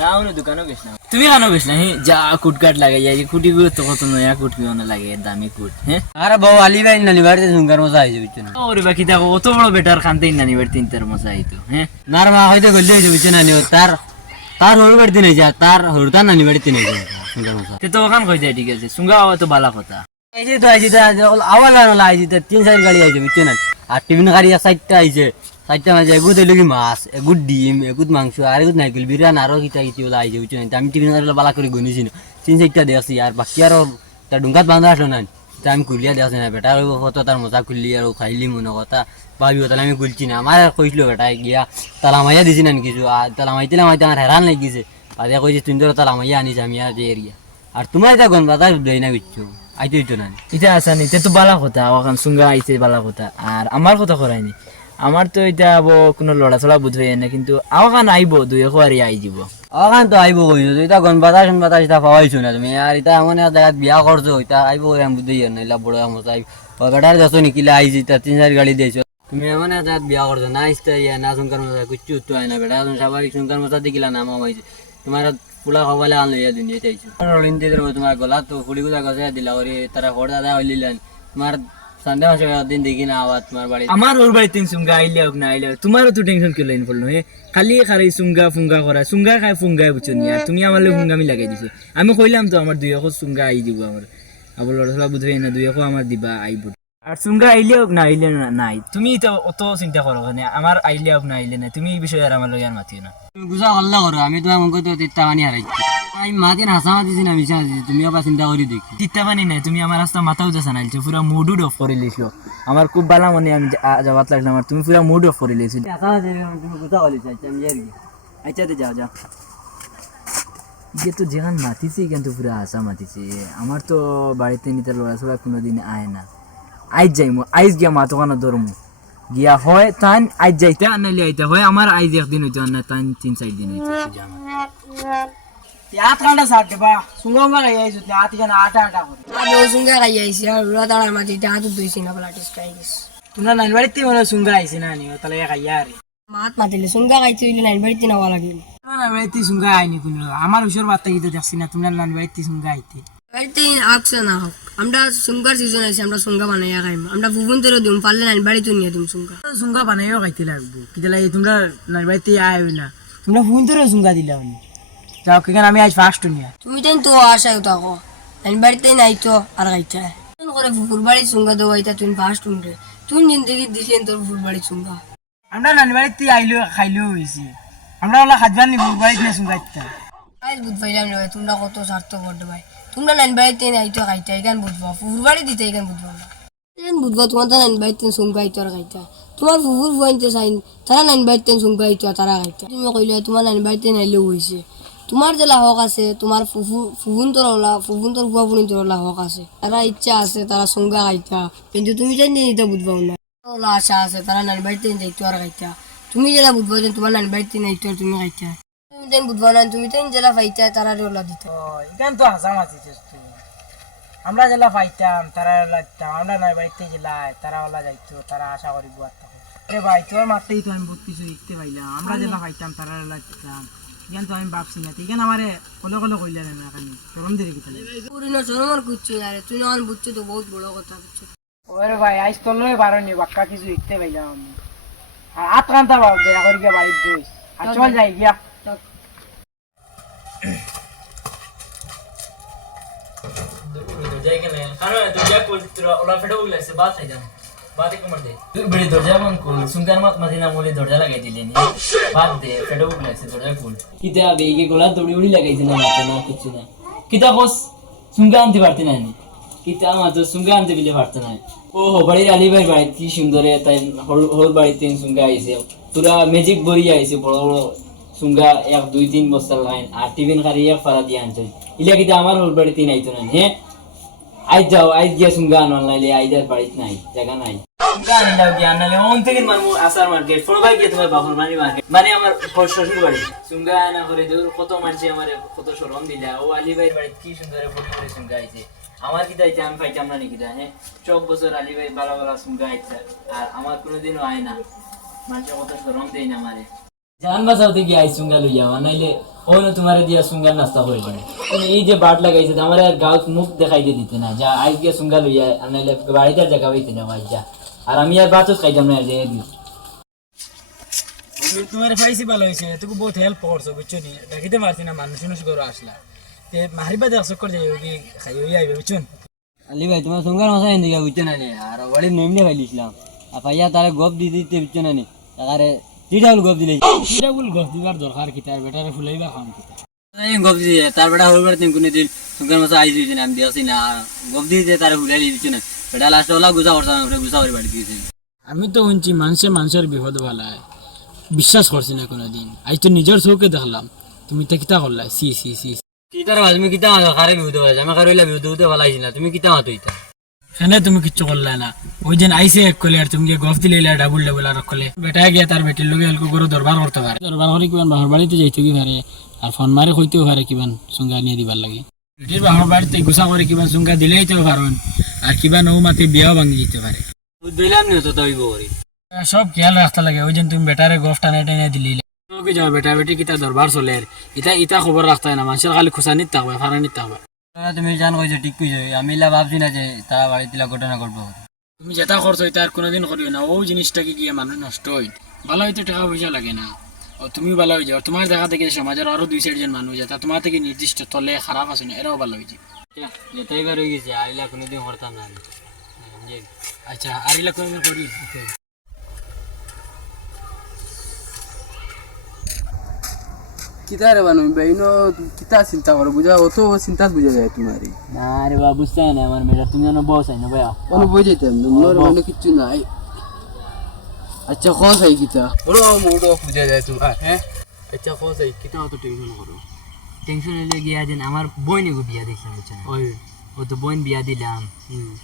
না উনি দোকানও গেছ না তুমি কেন গেছ না যা কুটকাট লাগে যাই কুটিগুলো তো কত নয়া কুটকি না লাগে দামি কুট হ্যাঁ আরে বাবু আলি ভাই নানি বাড়িতে সুঙ্গার মজা আইছে বুঝছো না ওরে বাকি দেখো অত বড় বেটার খানতেই নানি বাড়ি তিনটার মজা আইতো হ্যাঁ না রে মা হয়তো গল্লি হয়েছে বুঝছো না তার তার হরু বাড়িতে নেই যা তার হরুতার নানি বাড়িতে নেই সুঙ্গার মজা তে তো ওখান কই যায় ঠিক আছে সুঙ্গা হওয়া তো ভালো কথা আইছে তো আওয়াল আইছে তো 3-4 গাড়ি আইছে বুঝছো না আর টিফিন গাড়ি 4টা আইছে 4টা মাঝে এগুত হইলো কি মাছ এগুত ডিম এগুত মাংস আর এগুত নাইকেল বিরিয়ানি আরো কিটা কিটি ওলা আইছে বুঝছো না আমি টিফিন গাড়ি বালা করে গনিছি না 3-4টা দেখছি আর বাকি আর তার ডুঙ্গাত বাঁধা আসলো না আমি খুলিয়া দেখছি না বেটা কত তার মজা খুললি আর খাইলি মনে কথা ভাবিও তাহলে আমি খুলছি না আমার কইছিল বেটা গিয়া তালা মাইয়া দিছি না কিছু আর তালা মাইতে আমার হেরান লাগিছে বাদে কইছে তুই ধরো তালা মাইয়া আনিস আমি আর এরিয়া আর তোমার এটা গন বাতা দেই না বুঝছো আইতে হইতো না এটা আসা নি তো বালা কথা ওখান সুঙ্গা আইছে বালা কথা আর আমার কথা করাইনি আমার তো এটা আবো কোনো লড়াচড়া বুঝ হই না কিন্তু আওখান আইবো দুই একবারই আই যাব ওখান তো আইবো কইছো এটা গন বাতা এটা পাওয়াইছো না তুমি আর এটা এমন এক জায়গায় বিয়া করছো এটা আইবো আমি বুঝি না ইলা বড় মজা আইব বেটার দেখো নিকিলা আইছি তা 3-4 গাড়ি দিয়েছো তুমি এমন এক জায়গায় বিয়া করছো না ইস্তা ইয়া না সুঙ্গার মজা কিচ্ছু তো হয় না বেটা তুমি স্বাভাবিক সুঙ্গার মজা দেখিলা না মামাইছে তোমার পুলা খাবালে আনলো ইয়া দিন এটাইছো রলিন্দিদের তোমার গলা তো ফুলি গুজা গজা দিলা ওরে তারা হড় দাদা হইলিলেন তোমার সন্ধ্যা মাসে দিন দেখি না আওয়াজ তোমার বাড়ি আমার ওর বাড়ি তিন সুঙ্গা আইলে হোক না আইলে তোমারও তো টেনশন কেউ লাইন পড়লো হে খালি খালি সুঙ্গা ফুঙ্গা করা সুঙ্গা খায় ফুঙ্গায় বুঝছো নি আর তুমি আমার ফুঙ্গামি লাগাই দিছো আমি কইলাম তো আমার 2 এখন সুঙ্গা আই দিব আমার আবার লড়া বুঝবে না 2 এখন আমার দিবা আইব আর সুঙ্গা আইলে হোক না আইলে নাই তুমি তো অত চিন্তা করো না আমার আইলে হোক না আইলে না তুমি এই বিষয়ে আর আমার লগে আর মাতিও না তুমি বুঝা হল্লা করো আমি তোমার মন করতে তিত্তা পানি হারাইছি আমি মাতিন হাসা মাতিছি না মিশা দিছি তুমি আবার চিন্তা করি দেখি তিত্তা পানি নাই তুমি আমার রাস্তা মাথাও যাচ্ছ না পুরো মুড অফ করে লিখো আমার খুব ভালো মনে আমি যাওয়াত লাগলাম আর তুমি পুরো মুড অফ করে লিখছো তুমি বুঝা হলি চাইছি আমি আর কি আচ্ছা তো যাও যাও ইয়ে তো যেখান মাতিছি কিন্তু পুরো হাসা মাতিছি আমার তো বাড়িতে নিতে লড়াচড়া কোনোদিন আয় না আইজ যাইমু আইজ গিয়া মাতোখানো ধরমু গিয়া হয় তান আইজ যাইতে আর নাইলে আইতে হয় আমার আইজ একদিন হইতে না তান 3-4 দিন হইতে याद कांडा साथ बा सुंगोंगा गाय आइसु त्यात गन आटा आटा हो आलो सुंगा गाय आइसि रुला ताळा माती त्यात दुईसी ना बलाटिस कायस तुना ननवडती मला सुंगा आइसि ना नि तला या गाय यार मात मातीले सुंगा गाय चुइले ननवडती ना वाला गेल ननवडती सुंगा आइनि तुना আমার উশর বাত গিতে দেখছি না তুনা ননवडती সুঙ্গা আইতে আইতে আকছ না হোক আমরা সুঙ্গার সিজন আইছে আমরা সুঙ্গা বানাইয়া খাইম আমরা বুবুন তেরে দিম পারলে ননবডি তুই নিয়ে দিম সুঙ্গা সুঙ্গা বানাইও খাইতে লাগবো কিদলা তোমরা ননवडती আইও না তোমরা বুবুন তেরে সুঙ্গা দিলাও নি যাও কেন আমি আজ ফাস্ট নিয়া তুমি তেন তো আশা হতো কো ননবডতে নাই তো আর গাইতা তুই করে ফুলবাড়ি সুঙ্গা দওয়াইতা তুই ফাস্ট উনরে তুই জিন্দেগি দিলেন তোর ফুলবাড়ি সুঙ্গা আমরা ননवडती আইলো খাইলো হইছে আমরা ওলা খাজবানি ফুলবাড়ি না সুঙ্গা ইত্তা আইজ বুঝ পাইলাম রে তোমরা কত স্বার্থ বড় ভাই তোমরা ননবডতে নাই তো গাইতা এখান বুঝবা ফুলবাড়ি দিতে এখান বুঝবা না এখান বুঝবা তোমার ননবডতে সুঙ্গা ইতো আর গাইতা তোমার ফুফুর ফুয়াইতে চাইন তারা ননবডতে সুঙ্গা ইতো তারা গাইতা তুমি কইলে তোমার ননবডতে নাইলে হইছে তোমার যে লাহক আছে তোমার ফুফুন তোর ফুয়া ফুনি তোর লাহক আছে তারা ইচ্ছা আছে তারা সুঙ্গা গাইতা কিন্তু তুমি জানি নিতে বুঝবাও না ওলা আশা আছে তারা ননবডতে যাইতো আর গাইতা তুমি যেটা বুঝবা যে তোমার ননবডতে নাইতো আর তুমি গাইতা তুমি তেন বুঝবা না তুমি তেন যেটা পাইতা তারা ওলা দিত ইগান তো হাসা মাতিছিস তুই আমরা জেলা পাইতাম তারা লাগতাম আমরা ননवडती জেলায় তারা ওলা যাইতো তারা আশা করি বুয়াত থাকে রে ভাই তোর মারতেই তো আমি বহুত কিছু শিখতে পাইলাম আমরা জেলা পাইতাম তারা লাগতাম ইগান তো আমি ভাবছি না ইগান আমারে কলে কলে কইলে না এখানে গরম দিরে কি তাহলে পুরিনো সরমর কুচ্ছু আরে তুই নন বুঝছো তো বহুত বড় কথা বুঝছো ওরে ভাই আইস তোললে পারনি বাক্কা কিছু শিখতে পাইলাম আমি আর হাত কান্তা বাবা দয়া করে গিয়া বাড়িতে বইস আর চল যাই গিয়া যাই কেন কারণ দরজা কোল ওলা ফেডো গলাছে বাত হই যান বাতে কমর দে তুই বড়ি দরজা বন্ধ কর সুন্দর মত মদিনা মোলে দরজা লাগাই দিলেনি বাত দে ফেডো গলাছে দরজা কোল কিতা বেগে গলা দড়ি উড়ি লাগাইছিল না কোনো কিছু না কিতা বস সুঙ্গা আনতে পারতে না নি কিতা আমার তো সুঙ্গা আনতে বিলে পারতে না ও বাড়ির আলী ভাই বাড়ি কি সুন্দর তাই হল বাড়িতে সুঙ্গা আইছে পুরা ম্যাজিক বড়ি আইছে বড় বড় সুঙ্গা 1-2-3 বস্তা লাইন আর টিফিন খারি এক ফারা দিয়ে আনছে ইলা কিতা আমার হল বাড়িতে নাইতো না হ্যাঁ আইজ যাও আইজ গিয়া সুঙ্গা আনন লাইলে আইদার বাড়িতে নাই জায়গা নাই সুঙ্গা আনলাও গিয়া আনলে ওন থেকে মারমু আসার মার্কেট ফোন ভাই গিয়া তোমার বাপর বাড়ি মার্কেট মানে আমার শ্বশুর বাড়ি সুঙ্গা আনা করে দূর কত মানুষ আমারে কত শরম দিলা ও আলী ভাইয়ের বাড়ি কি সুন্দর ফটো করে সুঙ্গা আইছে আমার কি তাইতে আমি পাইতাম না নাকি হ্যাঁ 4 বছর আলী ভাই বালা বালা সুঙ্গা আইছে আর আমার কোনোদিনও আয় না মানুষ কত শরম দেয় না আমারে জান বাঁচাওতে গিয়ে আই সুঙ্গা লইয়া নাইলে ওন তোমারে দিয়া সুঙ্গার নাস্তা করে দিবে এই যে বাট লাগাইছে আমার আর গাঁত মুখ দেখাইতে দিতে না যা আই গিয়ে সুঙ্গা লইয়া আর নাইলে বাড়িতে জায়গা পাইতে না ভাই যা আর আমি আর বাতও খাইতাম না যে আমি তোমার পাইছি ভালো হয়েছে তোকে বহুত হেল্প করছো বুঝছো নি দেখিতে পারছি না মানুষ মানুষ করে আসলা মারিবা দেখ চক্কর যাই ওকে খাই হয়ে আইবে বুঝছো আলি ভাই তোমার সঙ্গার মাসা এনে দিকে বুঝছো না নি আর বাড়ি নেমনে খাইলিছিলাম আর পাইয়া তারে গপ দি দিতে বুঝছো না নি তারে তিনটা গপ দিলে এটা বল গছ দিবার দরকার কি তার বেটারে ফুলাইবা খাম কি গপ দিয়ে তার বেটা হল বেড়া তিন কোনে দিন সঙ্গার মাসা আইস দিয়েছে না আমি দিয়েছি না গপ দিয়ে তারে ফুলাই দিচ্ছ না বেটা লাস্টে ওলা গুছা করছে না গুছা করে বাড়ি দিয়েছে আমি তো শুনছি মানুষের বিপদ ভালায় বিশ্বাস করছি না কোনোদিন আজ তো নিজের চোখে দেখলাম তুমি তা কিতা করলা সি সি সি কিতার বাদ তুমি কিতা মাতো কারে বিহুতে পারছ আমি কারে বিহুতে হতে ভালো আইছি না তুমি কিতা মাতো ইতা এখানে তুমি কিচ্ছু করলা না ওই দিন আইসে এক কলে আর তুমি গিয়ে গফ দিলে ডাবল ডাবল আর কলে বেটা গিয়ে তার বেটির লোকে এলকো করে দরবার করতে পারে দরবার করে কিমান বাহর বাড়িতে যাইতে কি পারে আর ফোন মারে কইতেও পারে কিমান সুঙ্গা নিয়ে দিবার লাগে বেটির বাহর বাড়িতে গুছা করে কিমান সুঙ্গা দিলেইতেও পারেন আর কিমান ও মাতে বিয়াও ভাঙি যেতে পারে দিলাম নি তো তাই করি সব খেয়াল রাখতে লাগে ওই দিন তুমি বেটারে গফ টানে টানে দিলি কি যাও বেটা বেটি কিতা দরবার চলে আর ইতা খবর রাখতে হয় না মানুষের খালি খুশানিত থাকবে ফারানিত থাকবে তুমি জান কইছো ঠিক কইছো আমি লা ভাবছি না যে তারা বাড়িতে ঘটনা ঘটবো তুমি যেটা খরচ হইতে আর কোনোদিন করিও না ও জিনিসটাকে গিয়ে মানুষ নষ্ট হয় ভালো হইতে টাকা পয়সা লাগে না ও তুমি ভালো হয়ে যাও তোমার দেখা থেকে সমাজের আরো 2-4 জন মানুষ যায় তোমার থেকে নির্দিষ্ট তলে খারাপ আছে না এরাও ভালো হয়ে যাবে যেটাই বার হয়ে গেছে আইলা কোনোদিন করতাম না আচ্ছা আরিলা কোনোদিন করি কিতা রে বানু বেইনো কিতা চিন্তা করো বুঝা অত চিন্তা বুঝা যায় তোমার না রে বাবা বুঝতে না আমার মেয়েটা তুমি যেন বস আই না ভাইয়া কোনো বই যেতাম মোর মানে কিচ্ছু নাই আচ্ছা কোন সাই কিতা ওরো মোড় বুঝা যায় তোমার হ্যাঁ আচ্ছা কোন সাই কিতা অত টেনশন করো টেনশন হইলে গিয়া যেন আমার বই নিগো বিয়া দেখলাম বুঝছেন ওই ও তো বোন বিয়া দিলাম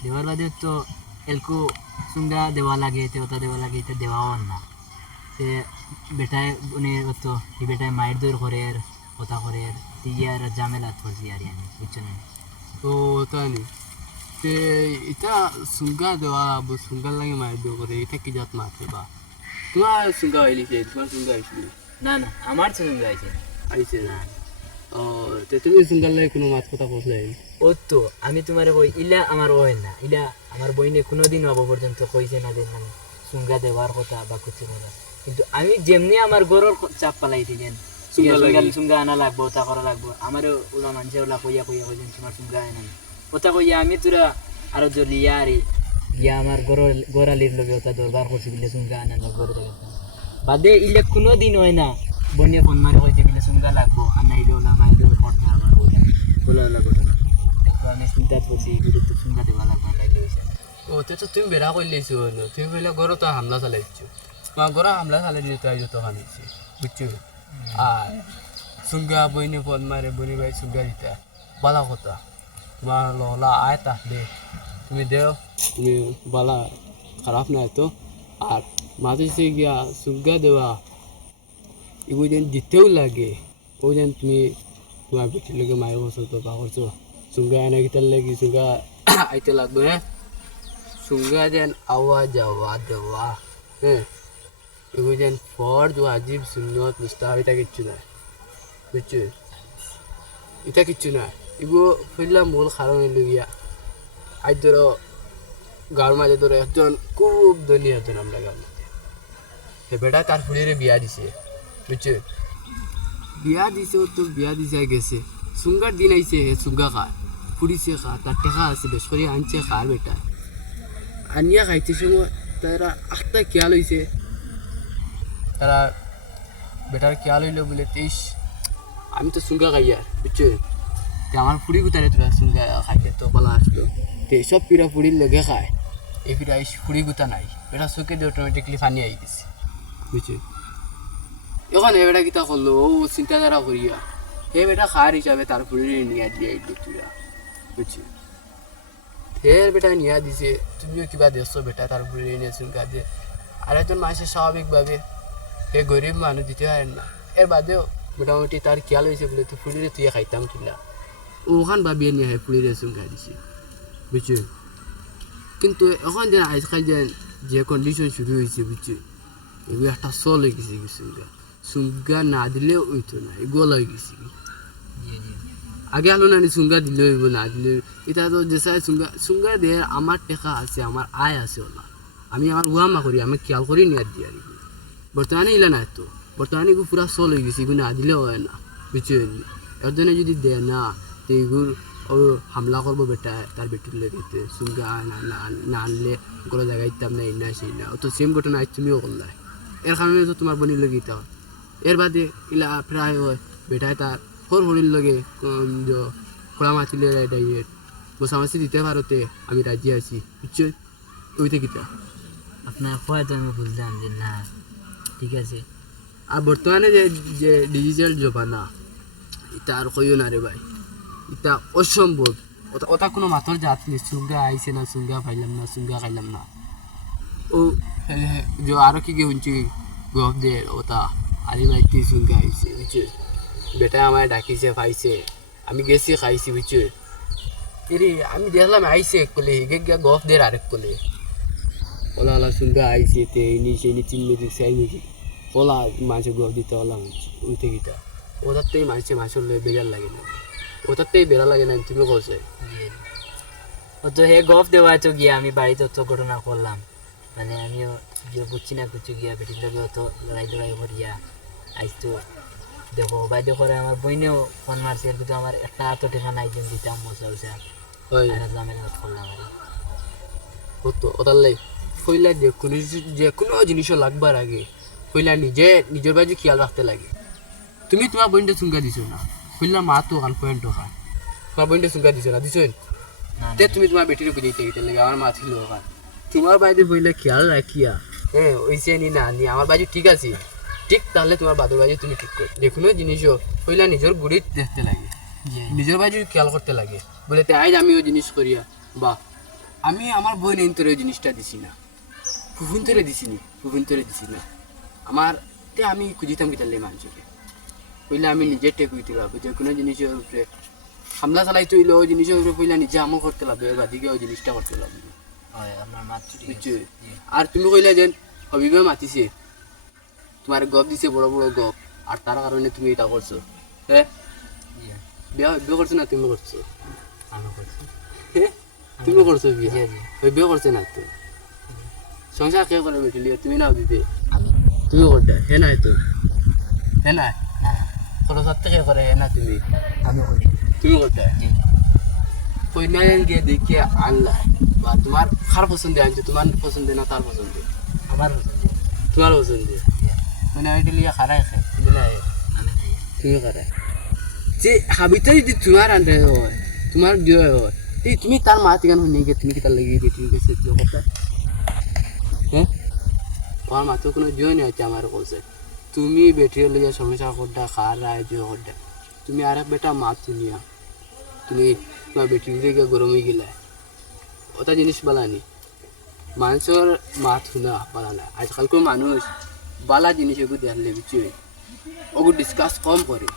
দেওয়ার বাদে তো এলকো সুন্দা দেওয়া লাগে তেওতা দেওয়া লাগে এটা দেওয়াও না সে বেটায় উনি তো এই বেটায় মায়ের দৌড় করে ওটা করে ইয়ার ঝামেলা করছি আর আমি বুঝছেন তো তানি তে এটা সুঙ্গা দেওয়া সুঙ্গার লাগে মায়ের দেওয়া করে এটা কি জাত মারতে বা তোমার সুঙ্গা হইলি তোমার সুঙ্গা আইসলি না না আমার সুন্দর আছে আইছে না ও তে তুমি সুঙ্গার লাগে কোনো মাত কথা বললে ও তো আমি তোমার কই ইলা আমার ও না ইলা আমার বইনে কোনোদিন অব পর্যন্ত কইছে না দেন সুঙ্গা দেওয়ার কথা বা কিছু কথা কিন্তু আমি যেমনি আমার গরুর চাপ পালাই দিলেন সুঙ্গা আনা লাগবো তা করা লাগবো আমারও ওলা মানুষে ওলা কইয়া কইছেন তোমার সুঙ্গা আনা ওটা কইয়া আমি তোরা আরো জলিয়া আরে গিয়া আমার গোড়ালির লগে ওটা দরবার করছি বলে সুঙ্গা আনা গরু দেখাতাম বাদে ইলে কোনোদিন হয় না বনিয়া ফোন মারে কইছে বলে সুঙ্গা লাগবো আনা ইলে ওলা মাইলে পড়না আমার ওলা ওলা ঘটনা আমি চিন্তা করছি এগুলো তো সুঙ্গা দেওয়া লাগবে নাইলে হয়েছে ও তো তুমি বেড়া করলেছো তুমি বলে ঘরে তো হামলা চালাইছো তোমার ঘরে হামলা চালাই দিলে তো আইজো তো খানিছি বুঝছো আর সুঙ্গা বইনি ফোন মারে বনি ভাই সুঙ্গা দিতা বালা কথা তোমার লহলা আয় তাহলে তুমি দেও তুমি বালা খারাপ না তো আর মাঝে সে গিয়া সুঙ্গা দেওয়া এগুলো যেন দিতেও লাগে ও যেন তুমি তোমার বেটির লোকে মায়ের বসো তো বা করছো সুঙ্গা এনে গিতার লাগি সুঙ্গা আইতে লাগবে হ্যাঁ সুঙ্গা যেন আওয়া যাওয়া দেওয়া হ্যাঁ এগুলো যেন ফর্জ ওয়াজিব সুন্নত মুস্তাহাব এটা কিচ্ছু না বুঝছো এটা কিচ্ছু না এগুলো ফেললাম মূল কারণ এলো গিয়া আজ ধরো গাঁর মাঝে ধরো একজন খুব ধনী একজন আমরা গাঁর মাঝে সে বেটা তার ফুড়িরে বিয়া দিছে বুঝছো বিয়া দিছে ও তো বিয়া দিছে গেছে সুঙ্গার দিন আইছে সুঙ্গা খায় ফুড়িছে খা তার টেকা আছে বেশ করে আনছে খার বেটা আনিয়া খাইতে সময় তারা আটটা খেয়াল হয়েছে তারা বেটার খেয়াল হইলো বলে আমি তো সুঙ্গা খাই আর বুঝছো আমার ফুড়ি গুতারে তোরা সুঙ্গা খাইলে তো বলা আসলো সব পিড়া ফুড়ির লগে খায় এই ফিরা ফুড়ি গুতা নাই বেটা চোখে দিয়ে অটোমেটিকলি পানি আই দিছে বুঝছো এখন এ বেটা কিতা করলো ও চিন্তাধারা করিয়া হে বেটা খার হিসাবে তার ফুড়িরে নিয়ে দিয়ে আইলো তোরা বুঝছো ফের বেটা নিয়া দিছে তুমিও কিবা দেখছো বেটা তার ফুড়িরে নিয়ে সুঙ্গা দিয়ে আর একজন মানুষের স্বাভাবিকভাবে হে গরিব মানুষ দিতে পারেন না এর বাদেও মোটামুটি তার খেয়াল হয়েছে বলে তো ফুড়িরে তুই খাইতাম কিনা ওখান ভাবিয়ে নিয়ে হয় ফুড়িরে সুঙ্গা দিছে বুঝছো কিন্তু এখন যে আজকাল যে কন্ডিশন শুরু হয়েছে বুঝছো এগুলো একটা চল হয়ে গেছে সুঙ্গা সুঙ্গা না দিলে হইতো না গোল হয়ে গেছি আগে আলো না সুঙ্গা দিলে হইব না দিলে এটা তো যে সুঙ্গা সুঙ্গা দিয়ে আমার টেকা আছে আমার আয় আছে ওলা আমি আমার ওয়ামা করি আমি খেয়াল করি নিয়ে দিয়ে আর বর্তমানে ইলা না তো বর্তমানে এগুলো পুরা চল হয়ে গেছে এগুলো না দিলেও হয় না বুঝছেন এর জন্য যদি দেয় না তো এগুলো ও হামলা করবো বেটা তার বেটির লেগেতে সুঙ্গা না আনলে কোনো জায়গায় ইতাম না এই না সেই না ও তো সেম ঘটনা আজ তুমিও করলাই এর কারণে তো তোমার বনির লগে ইতা এর বাদে ইলা প্রায় হয় বেটায় তার হরির লগে খোলা মাতিলে ডাইরেক্ট বসামাসি দিতে পারতে আমি রাজি আছি বুঝছেন ওইতে কিতা আপনার হয়তো আমি বুঝলাম যে না ঠিক আছে আর বর্তমানে যে যে ডিজিটাল জমানা এটা আর কইও না রে ভাই এটা অসম্ভব ওটা কোনো মাথার জাত নেই সুঙ্গা আইছে না সুঙ্গা পাইলাম না সুঙ্গা খাইলাম না ও যে আরো কি শুনছি গপ দে ওটা আরে ভাইটি সুঙ্গা আইছে বুঝছে বেটা আমায় ডাকিছে পাইছে আমি গেছি খাইছি বুঝছে এরে আমি দেখলাম আইছে এক কোলে হিগে গিয়া গপ দে আরেক কোলে ওলা ওলা সুঙ্গা আইছে তে নিচে নিচে মেজি সাই মেজি ওলা মাঝে গপ দিতে ওলা উঠে গিতা ওটাতেই মাছের লয়ে বেজার লাগে না ওটাতেই বেড়া লাগে না তুমি করছে ও তো হে গফ দেওয়া তো গিয়া আমি বাড়িতে তো ঘটনা করলাম মানে আমিও যে বুঝছি না কিছু গিয়া বেটির লগে অত লড়াই করিয়া আইতো দেখো বাইদে করে আমার বইনেও ফোন মারছে কিন্তু আমার একটা এত টাকা নাই দিন দিতাম মশা উঠে জামের করলাম আর ওটার লাই ফইলা যে কোনো জিনিসও লাগবার আগে ফইলা নিজের বাজু খেয়াল রাখতে লাগে তুমি তোমার বইনটা চুঙ্গা দিছো না ফইলা মা তো কাল পয়েন্ট টাকা তোমার বইনটা চুঙ্গা দিছো না দিছো তে তুমি তোমার বেটির বুঝাইতে গেতে লাগে আমার মা ছিল ওখান তোমার বাইরে ফইলা খেয়াল রাখিয়া হ্যাঁ ওইসে নি না নি আমার বাজু ঠিক আছে ঠিক তাহলে তোমার বাদুর বাজু তুমি ঠিক কর যে কোনো জিনিসও ফইলা নিজের গুড়ি দেখতে লাগে নিজের বাজু খেয়াল করতে লাগে বলে আজ আমি ওই জিনিস করিয়া বা আমি আমার বই নেই তোর ওই জিনিসটা দিছি না ফুফুন তোরে দিছি না আমার তে আমি খুঁজিতাম কি তাহলে মানুষকে পইলে আমি নিজে টেক হইতে পারবো যে কোনো জিনিসের উপরে হামলা চালাইতে হইলে ওই জিনিসের উপরে পইলা নিজে আমল করতে লাগবে এর বাদিকে ওই জিনিসটা করতে লাগবে আর তুমি কইলা যেন হবিবে মাতিছে তোমার গপ দিছে বড় বড় গপ আর তার কারণে তুমি এটা করছো হ্যাঁ বিয়ে করছো না তুমি করছো হ্যাঁ তুমি করছো বিয়ে করছে না তো সংসার কে করে বেটিলি তুমি নাও দিতে তুমি করতে হে নাই তো হে নাই কোনো সব থেকে করে হে না তুমি তুমি করতে কই না গিয়ে দেখিয়ে আনলা বা তোমার কার পছন্দে আনছো তোমার পছন্দে না তার পছন্দে আমার তোমার পছন্দে মানে আমি লিয়া খারাই খাই তুমি না তুমি খারাই যে হাবিতে যদি তোমার আনতে হয় তোমার দিয়ে হয় তুমি তার মা থেকে শুনে গিয়ে তুমি কি তার লেগে দিয়ে ঠিক আছে কথা হ্যাঁ আমার মাথা কোনো জয় নেই আছে আমার বলছে তুমি বেটির লেগে সমস্যা করটা খার রায় জয় করটা তুমি আর এক বেটা মাত শুনিয়া তুমি তোমার বেটির লেগে গরম হয়ে গেলে ওটা জিনিস বালানি মানুষের মাত শুনা বালা না আজকালকার মানুষ বালা জিনিস এগুলো দেখলে বুঝছি ওগু ডিসকাস কম করে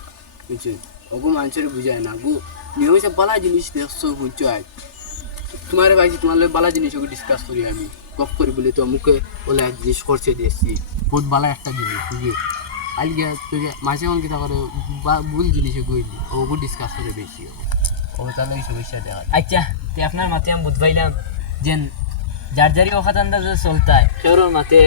বুঝছি ওগু মানুষের বুঝায় না গু নিয়মিত বালা জিনিস দেখছো বুঝছো আজ তোমার ভাই তোমার বালা জিনিস ওকে ডিসকাস করি আমি গপ করি বলে তো মুখে বলে এক জিনিস করছে দেখছি বহুত বালা একটা জিনিস বুঝলি আজকে মাঝে এমন কিতা করে ভুল জিনিস গইলি ওগু ডিসকাস করে বেশি ও তাহলে এই সমস্যা দেখা আচ্ছা তে আপনার মাতে আমি বুঝবাইলাম যে যার যারি অখাত আন্দাজ চলতা সেওর মাতে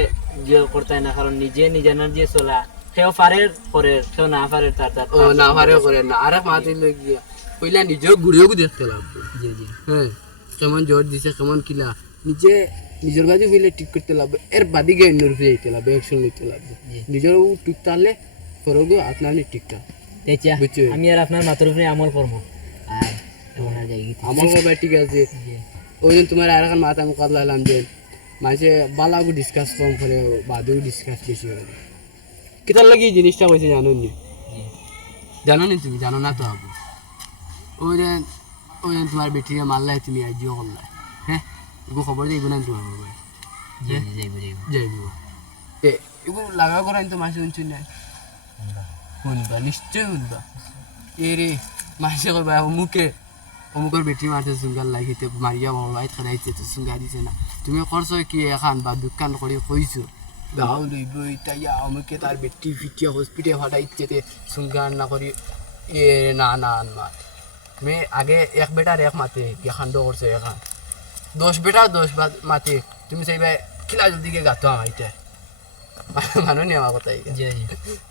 যে করতে না কারণ নিজে নিজের যে চলা সেও পারের করে সেও না পারের তার ও না পারে করে না আর এক মাতে গিয়া কইলা নিজেও ঘুরেও দেখতে লাগবে জি জি হ্যাঁ কেমন জোর দিছে কেমন কিলা নিজের বাজু হইলে ঠিক করতে লাগবে এর বাদিকে অন্যর ফিরে যেতে লাগবে অ্যাকশন নিতে লাগবে নিজের ঠিক তাহলে করবো আপনার ঠিকঠাক আমি আর আপনার মাথার উপরে আমল করবো আর আমল করবার ঠিক আছে ওই জন্য তোমার আর এখন মাথা মোকাবলা হলাম যে মাঝে বালাগু ডিসকাস কম করে বাদেও ডিসকাস বেশি করে কিতার লাগে এই জিনিসটা কইছে জানো নি তুমি জানো না তো আবু ওই তোমার বেটিকে মারলাই তুমি আজিও করলাই হ্যাঁ এগুলো খবর যাইব না তোমার মোবাইল যাইব এগুলো লাগা করাই তো মাসে শুনছি না শুনবা নিশ্চয় শুনবা এ রে মাসে করবা অমুকের বেটি মারতে চুঙ্গার লাগিতে মারিয়া মোবাইল খানাইছে তো চুঙ্গা দিছে না তুমি করছো কি এখন বা দোকান করে কইছো গাও লইব ইতাইয়া আমাকে তার বেটি ফিটিয়া হসপিটালে ফাটাইতে সুঙ্গা না করি এ না না না মে আগে এক বেটার এক মাতে খান্ড করছে এখন 10 বেটা 10 মাতে তুমি চাইবে খিলা জলদি গে গাতো আমাইতে মানো নি আমার কথাই জি জি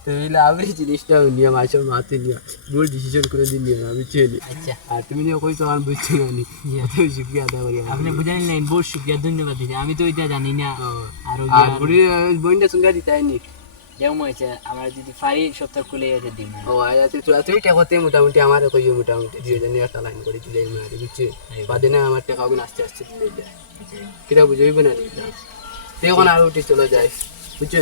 তুমি লাভরি জিনিসটা নিয়ে মাছের মাতে নিয়ে ভুল ডিসিশন করে দিন নিয়ে আমি চেনি আচ্ছা আর তুমি নিয়ে কইছো আমি বুঝছি না নি তুমি শুক্রিয়া আদা করি আপনি বুঝাইলেন না বহুত শুকরিয়া ধন্যবাদ দিছি আমি তো এটা জানি না আর আর বুড়ি বইনটা সুঙ্গা দিতে আইনি যেমন হয়েছে আমার যদি ফারি সপ্তাহ খুলে যেতে দিন ও আয়াতে তুই টাকাতে মোটামুটি আমার কইও মোটামুটি 2000 একটা লাইন করে দিলে মারি বুঝছি বাদে না আমার টাকা গুণ আস্তে আস্তে দিলে যায় কিটা বুঝইব না নি এখন আর উঠে চলে যায় বুঝছি